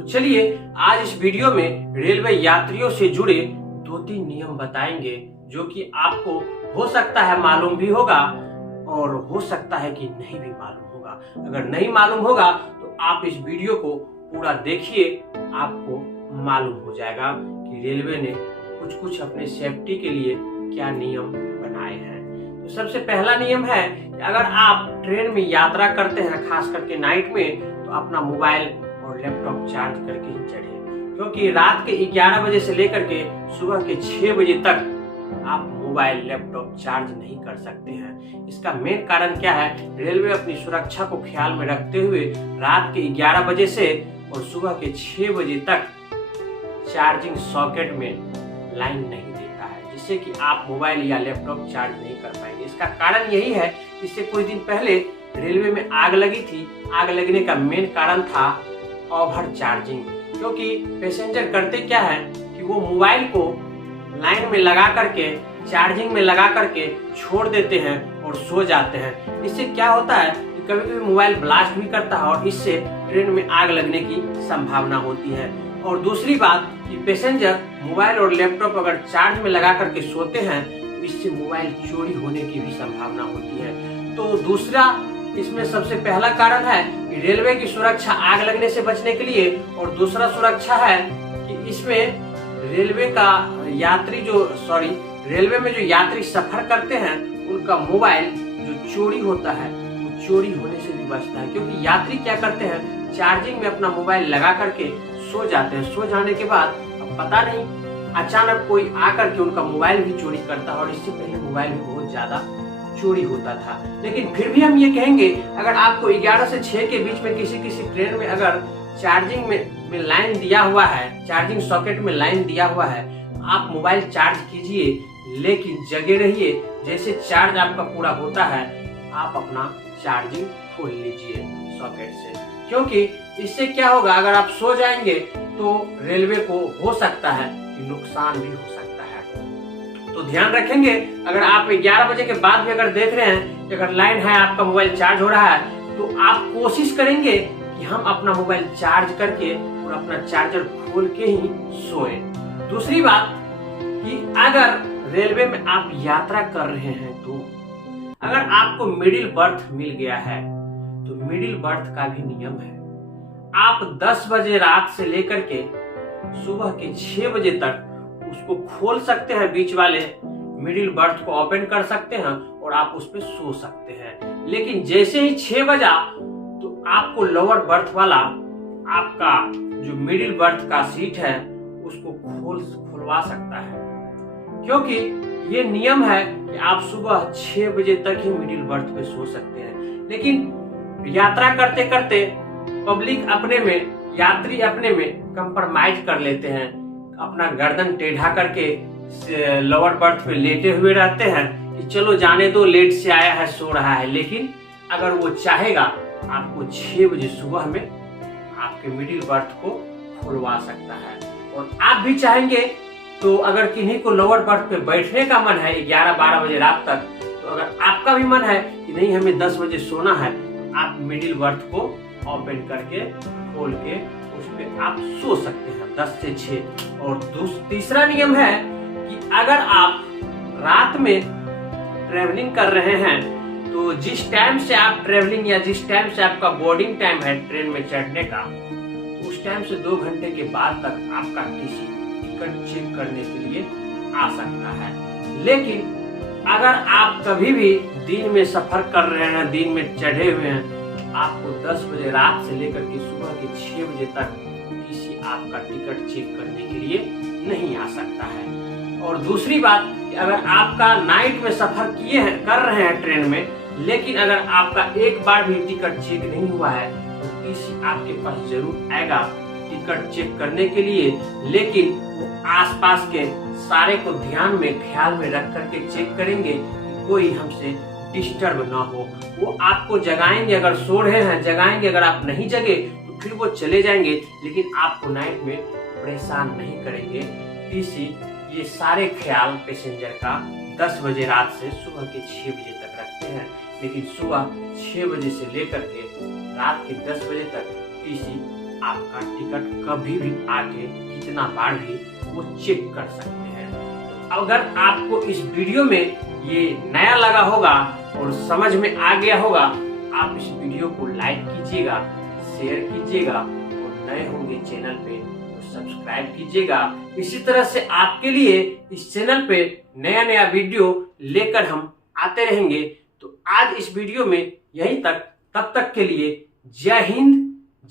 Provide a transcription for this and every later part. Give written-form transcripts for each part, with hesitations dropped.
तो चलिए आज इस वीडियो में रेलवे यात्रियों से जुड़े 2-3 नियम बताएंगे जो कि आपको हो सकता है मालूम भी होगा और हो सकता है कि नहीं भी मालूम होगा। अगर नहीं मालूम होगा तो आप इस वीडियो को पूरा देखिए, आपको मालूम हो जाएगा कि रेलवे ने कुछ अपने सेफ्टी के लिए क्या नियम बनाए हैं। तो सबसे पहला नियम है कि अगर आप ट्रेन में यात्रा करते हैं, खास करके नाइट में, तो अपना मोबाइल और लैपटॉप चार्ज करके ही चढ़े, क्योंकि रात के 11 बजे से लेकर के सुबह के 6 बजे तक आप मोबाइल लैपटॉप चार्ज नहीं कर सकते हैं। इसका मेन कारण क्या है? रेलवे अपनी सुरक्षा को ख्याल में रखते हुए रात के 11 बजे से और सुबह के 6 बजे तक चार्जिंग सॉकेट में लाइन नहीं देता है, जिससे कि आप मोबाइल या लैपटॉप चार्ज नहीं कर पाएंगे। इसका कारण यही है, इससे कुछ दिन पहले रेलवे में आग लगी थी। आग लगने का मेन कारण था ओवर चार्जिंग, क्योंकि पैसेंजर करते क्या है कि वो मोबाइल को लाइन में लगा करके, चार्जिंग में लगा करके छोड़ देते हैं और सो जाते हैं। इससे क्या होता है कि कभी कभी मोबाइल ब्लास्ट भी करता है और इससे ट्रेन में आग लगने की संभावना होती है। और दूसरी बात कि पैसेंजर मोबाइल और लैपटॉप अगर चार्ज में लगा करके सोते हैं तो इससे मोबाइल चोरी होने की भी संभावना होती है। तो दूसरा इसमें सबसे पहला कारण है कि रेलवे की सुरक्षा आग लगने से बचने के लिए, और दूसरा सुरक्षा है कि इसमें रेलवे में जो यात्री सफर करते हैं उनका मोबाइल जो चोरी होता है वो चोरी होने से भी बचता है, क्योंकि यात्री क्या करते हैं, चार्जिंग में अपना मोबाइल लगा करके सो जाते हैं। सो जाने के बाद अब पता नहीं अचानक कोई आकर के उनका मोबाइल भी चोरी करता है, और इससे पहले मोबाइल भी बहुत ज्यादा चोरी होता था। लेकिन फिर भी हम ये कहेंगे, अगर आपको 11 से 6 के बीच में किसी ट्रेन में अगर चार्जिंग में लाइन दिया हुआ है, चार्जिंग सॉकेट में लाइन दिया हुआ है, आप मोबाइल चार्ज कीजिए, लेकिन जगे रहिए। जैसे चार्ज आपका पूरा होता है आप अपना चार्जिंग खोल लीजिए सॉकेट से, क्योंकि इससे क्या होगा, अगर आप सो जाएंगे तो रेलवे को हो सकता है कि नुकसान भी हो सकता है। तो ध्यान रखेंगे, अगर आप 11 बजे के बाद भी अगर देख रहे हैं कि अगर लाइन है, आपका मोबाइल चार्ज हो रहा है, तो आप कोशिश करेंगे कि हम अपना मोबाइल चार्ज करके और अपना चार्जर खोल के ही सोएं। दूसरी बात कि अगर रेलवे में आप यात्रा कर रहे हैं तो अगर आपको मिडिल बर्थ मिल गया है तो मिडिल बर्थ का भी नियम है। आप 10 बजे रात से लेकर के सुबह के 6 बजे तक उसको खोल सकते हैं, बीच वाले मिडिल बर्थ को ओपन कर सकते हैं और आप उस पर सो सकते हैं। लेकिन जैसे ही 6 बजा तो आपको लोअर बर्थ वाला आपका जो मिडिल बर्थ का सीट है उसको खुलवा सकता है, क्योंकि ये नियम है कि आप सुबह 6 बजे तक ही मिडिल बर्थ पे सो सकते हैं। लेकिन यात्रा करते करते पब्लिक अपने में, यात्री अपने में कंप्रोमाइज कर लेते हैं, अपना गर्दन टेढ़ा करके लोअर बर्थ पे लेटे हुए रहते हैं कि चलो जाने दो, लेट से आया है, सो रहा है। लेकिन अगर वो चाहेगा आपको 6 बजे सुबह में आपके मिडिल बर्थ को खुलवा सकता है। और आप भी चाहेंगे तो अगर किन्हीं को लोअर बर्थ पे बैठने का मन है 11-12 बजे रात तक, तो अगर आपका भी मन है कि नहीं हमें 10 बजे सोना है, तो आप मिडिल बर्थ को ओपन करके खोल के उस पे आप सो सकते हैं 10 से 6। और तीसरा नियम है कि अगर आप रात में ट्रेवलिंग कर रहे हैं तो जिस टाइम से आप ट्रेवलिंग या जिस टाइम से आपका बोर्डिंग टाइम है ट्रेन में चढ़ने का, तो उस टाइम से 2 घंटे के बाद तक आपका टिकट चेक करने के लिए आ सकता है। लेकिन अगर आप कभी भी दिन में सफर कर रहे हैं, दिन में चढ़े हुए हैं, तो आपको 10 बजे रात से लेकर के सुबह के 6 बजे तक किसी आपका टिकट चेक करने के लिए नहीं आ सकता है। और दूसरी बात कि अगर आपका नाइट में सफर कर रहे हैं ट्रेन में, लेकिन अगर आपका एक बार भी टिकट चेक नहीं हुआ है तो टीसी आपके पास जरूर आएगा टिकट चेक करने के लिए। लेकिन वो आसपास के सारे को ध्यान में, ख्याल में रख करके चेक करेंगे कि कोई हमसे डिस्टर्ब ना हो। वो आपको जगाएंगे, अगर सो रहे हैं जगाएंगे, अगर आप नहीं जगे तो फिर वो चले जाएंगे, लेकिन आपको नाइट में परेशान नहीं करेंगे। टीसी ये सारे ख्याल पैसेंजर का 10 बजे रात से सुबह के 6 बजे तक रखते हैं, लेकिन सुबह 6 बजे से लेकर के रात के 10 बजे तक टीसी आपका टिकट कभी भी आके कितना बार भी वो चेक कर सकते हैं। तो अगर आपको इस वीडियो में ये नया लगा होगा और समझ में आ गया होगा, आप इस वीडियो को लाइक कीजिएगा, शेयर कीजिएगा और नए होंगे चैनल पे तो सब्सक्राइब कीजिएगा। इसी तरह से आपके लिए इस चैनल पे नया नया वीडियो लेकर हम आते रहेंगे। तो आज इस वीडियो में यहीं तक, तब तक के लिए जय हिंद,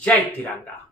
जय तिरंगा।